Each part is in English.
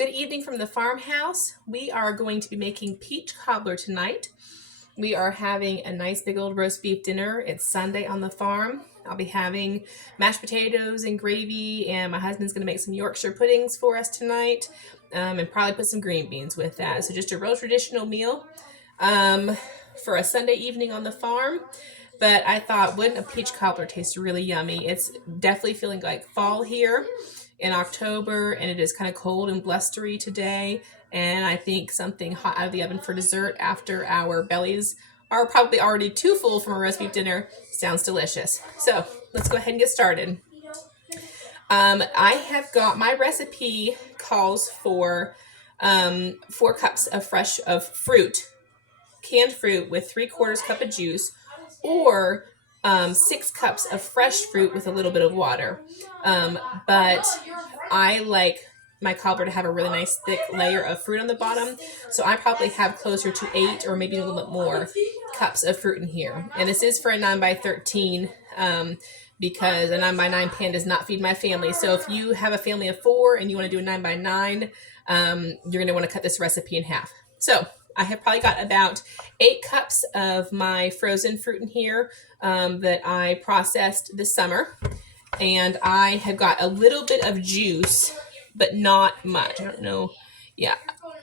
Good evening from the farmhouse. We are going to be making peach cobbler tonight. We are having a nice big old roast beef dinner. It's Sunday on the farm. I'll be having mashed potatoes and gravy, and my husband's going to make some Yorkshire puddings for us tonight, and probably put some green beans with that. So just a real traditional meal for a Sunday evening on the farm. But I thought, wouldn't a peach cobbler taste really yummy? It's definitely feeling like fall here in October, and it is kind of cold and blustery today, and I think something hot out of the oven for dessert after our bellies are probably already too full from a roast beef dinner sounds delicious. So let's go ahead and get started. I have got, my recipe calls for 4 cups of fruit, canned fruit with 3/4 cup of juice, or 6 cups of fresh fruit with a little bit of water. But I like my cobbler to have a really nice thick layer of fruit on the bottom. So I probably have closer to 8 or maybe a little bit more cups of fruit in here. And this is for a 9x13 because a 9x9 pan does not feed my family. So if you have a family of 4 and you want to do a 9x9, you're going to want to cut this recipe in half. So I have probably got about 8 cups of my frozen fruit in here that I processed this summer. And I have got a little bit of juice, but not much. I don't know. Yeah,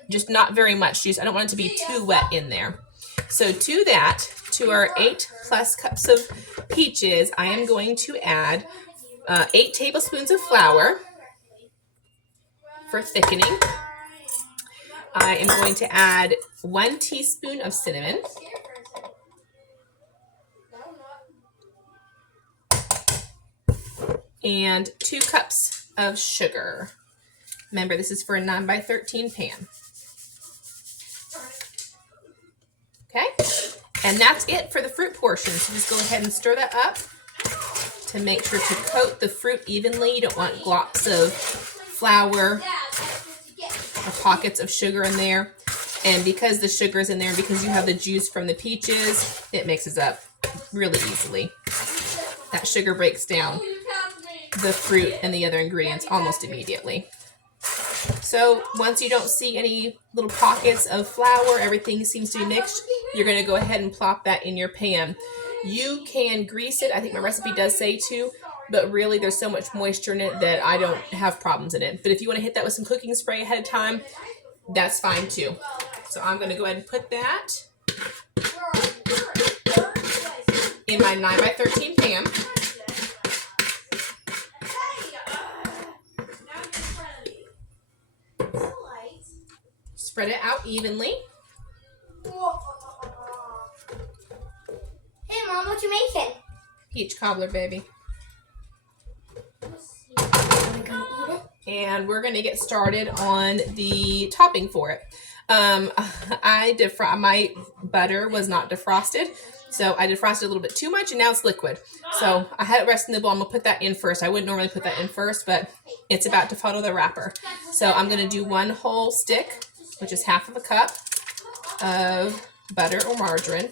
just not very much juice. I don't want it to be too wet in there. So to that, to our 8+ cups of peaches, I am going to add 8 tablespoons of flour for thickening. I am going to add 1 teaspoon of cinnamon, and 2 cups of sugar. Remember, this is for a 9x13 pan. Okay, and that's it for the fruit portion. So just go ahead and stir that up to make sure to coat the fruit evenly. You don't want glops of flour or pockets of sugar in there. And because the sugar is in there, and because you have the juice from the peaches, it mixes up really easily. That sugar breaks down the fruit and the other ingredients almost immediately. So once you don't see any little pockets of flour, everything seems to be mixed, you're going to go ahead and plop that in your pan. You can grease it. I think my recipe does say to, but really there's so much moisture in it that I don't have problems in it. But if you want to hit that with some cooking spray ahead of time, that's fine too. So I'm going to go ahead and put that in my 9x13 pan. Spread it out evenly. Hey, Mom, what you making? Peach cobbler, baby. And we're going to get started on the topping for it. My butter was not defrosted, so I defrosted a little bit too much, and now it's liquid. So I had it resting in the bowl. I'm going to put that in first. I wouldn't normally put that in first, but it's about to follow the wrapper. So I'm going to do 1 whole stick, which is half of a cup of butter or margarine.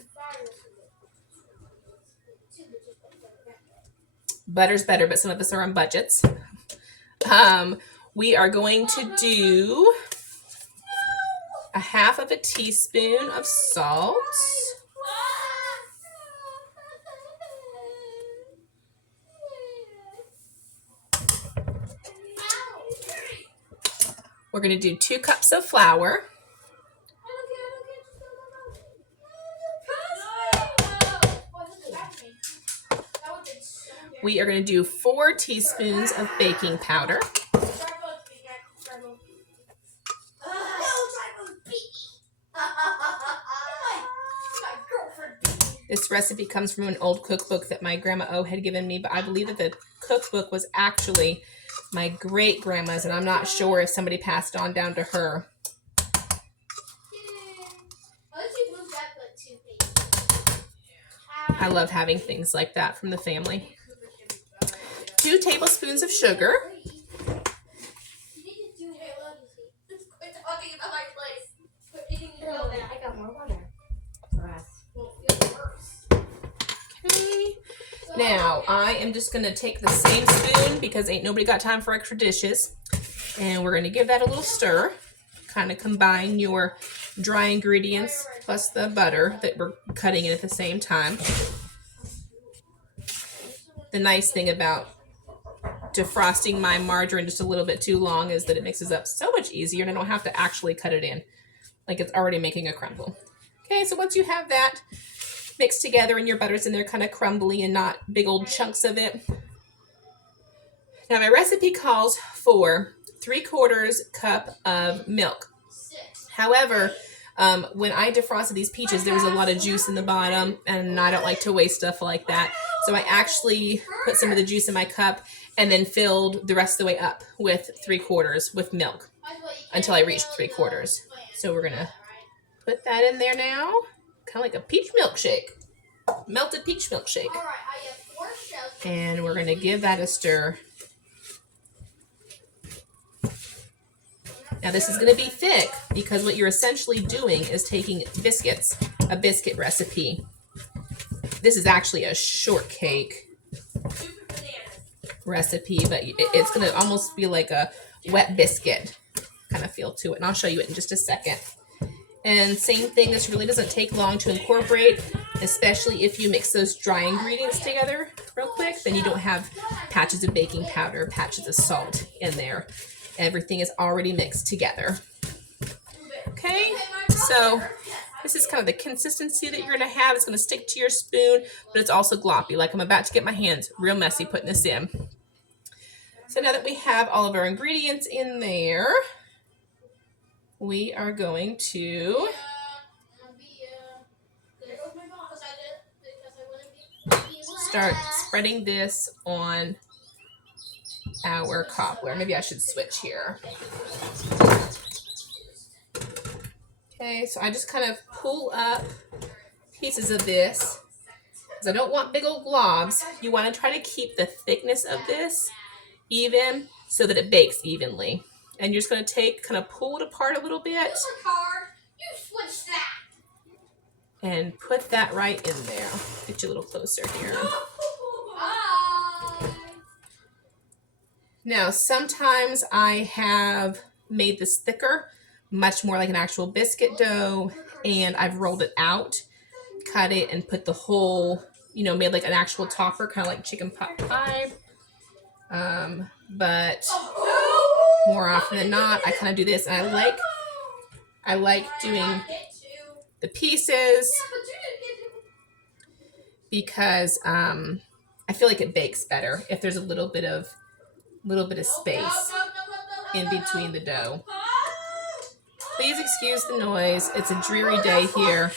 Butter's better, but some of us are on budgets. We are going to do a half of a teaspoon of salt. We're going to do 2 cups of flour. We are going to do 4 teaspoons of baking powder. This recipe comes from an old cookbook that my Grandma O had given me, but I believe that the cookbook was actually my great-grandma's, and I'm not sure if somebody passed it on down to her. I love having things like that from the family. 2 tablespoons of sugar. I got more water for us. Okay. Now, I am just going to take the same spoon because ain't nobody got time for extra dishes. And we're going to give that a little stir. Kind of combine your dry ingredients plus the butter that we're cutting in at the same time. The nice thing about defrosting my margarine just a little bit too long is that it mixes up so much easier and I don't have to actually cut it in. Like it's already making a crumble. Okay, so once you have that mixed together and your butter's in there kind of crumbly and not big old chunks of it. Now my recipe calls for 3/4 cup of milk. However, when I defrosted these peaches, there was a lot of juice in the bottom and I don't like to waste stuff like that. So I actually put some of the juice in my cup and then filled the rest of the way up with 3/4 with milk until I reached 3/4. So we're gonna put that in there now, kind of like a peach milkshake, melted peach milkshake. And we're gonna give that a stir. Now this is gonna be thick because what you're essentially doing is taking biscuits, a biscuit recipe. This is actually a shortcake recipe, but it's gonna almost be like a wet biscuit kind of feel to it. And I'll show you it in just a second. And same thing, this really doesn't take long to incorporate, especially if you mix those dry ingredients together real quick, then you don't have patches of baking powder, patches of salt in there. Everything is already mixed together. Okay, so this is kind of the consistency that you're gonna have. It's gonna stick to your spoon, but it's also gloppy. Like I'm about to get my hands real messy putting this in. So now that we have all of our ingredients in there, we are going to start spreading this on our cobbler. Maybe I should switch here. Okay, so I just kind of pull up pieces of this because I don't want big old globs. You want to try to keep the thickness of this even so that it bakes evenly. And you're just going to kind of pull it apart a little bit and put that right in there. Get you a little closer here. Now, sometimes I have made this thicker, much more like an actual biscuit dough, and I've rolled it out, cut it, and put the whole, made like an actual topper, kind of like chicken pot pie. But more often than not, I kind of do this, and I like doing the pieces because I feel like it bakes better if there's a little bit of space in between the dough. Please excuse the noise. It's a dreary day here.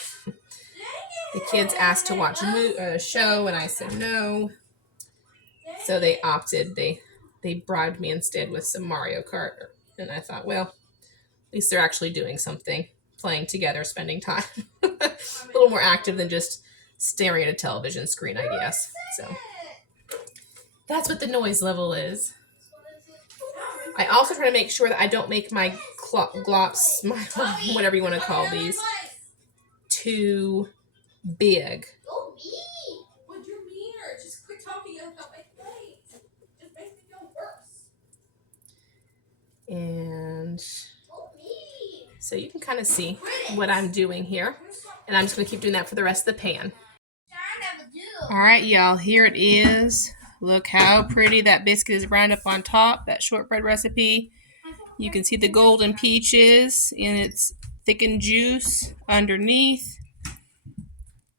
The kids asked to watch a show, and I said no. So they opted. They bribed me instead with some Mario Kart. And I thought, well, at least they're actually doing something, playing together, spending time. A little more active than just staring at a television screen, I guess. So that's what the noise level is. I also try to make sure that I don't make my glops, whatever you want to call these, too big. What do you mean? Just quit talking about my plate. Just makes me feel worse. And so you can kind of see what I'm doing here. And I'm just going to keep doing that for the rest of the pan. All right, y'all, here it is. Look how pretty that biscuit is browned up on top, that shortbread recipe. You can see the golden peaches in its thickened juice underneath.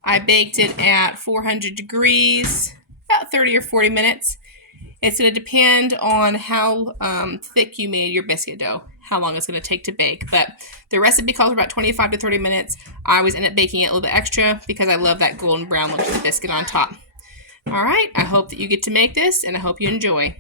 I baked it at 400 degrees, about 30 or 40 minutes. It's going to depend on how thick you made your biscuit dough, how long it's going to take to bake. But the recipe calls for about 25 to 30 minutes. I always end up baking it a little bit extra because I love that golden brown look of the biscuit on top. All right, I hope that you get to make this, and I hope you enjoy.